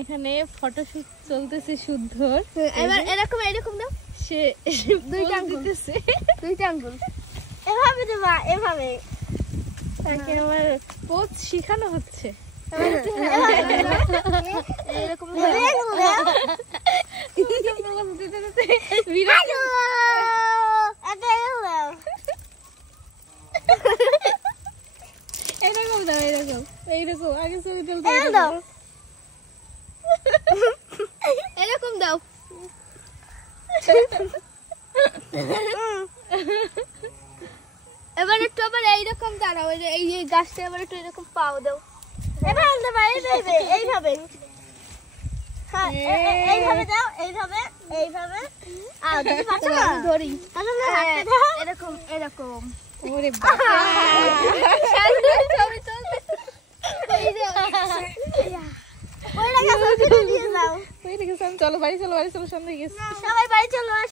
এখানে ফটোশুট চলতেছে শুদ্ধর। এবার এরকম এরকম দাও। সে দুইটা আঙ্গুল দিতেছে, দুইটা আঙ্গুল এভাবে দেবা, এভাবে। তাকে আমার পোজ শেখানো হচ্ছে। এরকম এরকম দাও, এরকম এইরকম আগে ছবি তুলতে দাও, এরকম দাও। এবার একটু আবার এইরকম দাঁড়াও, এই যে গাছটা এবার একটু এরকম পাও দাও। এবার আনতে পারি এইভাবে, হ্যাঁ এইভাবে দাও, এইভাবে এইভাবে। আর যদি পাচ্ছ না ধরি এরকম এরকম। ওরে বাবা, ছবি তুলতে ওই লাগা ছবি দিয়ে দাও। চলো বাড়ি চলো, বাড়ি চলো, সন্ধ্যা হয়ে গেছে। সবাই বাড়ি চলো।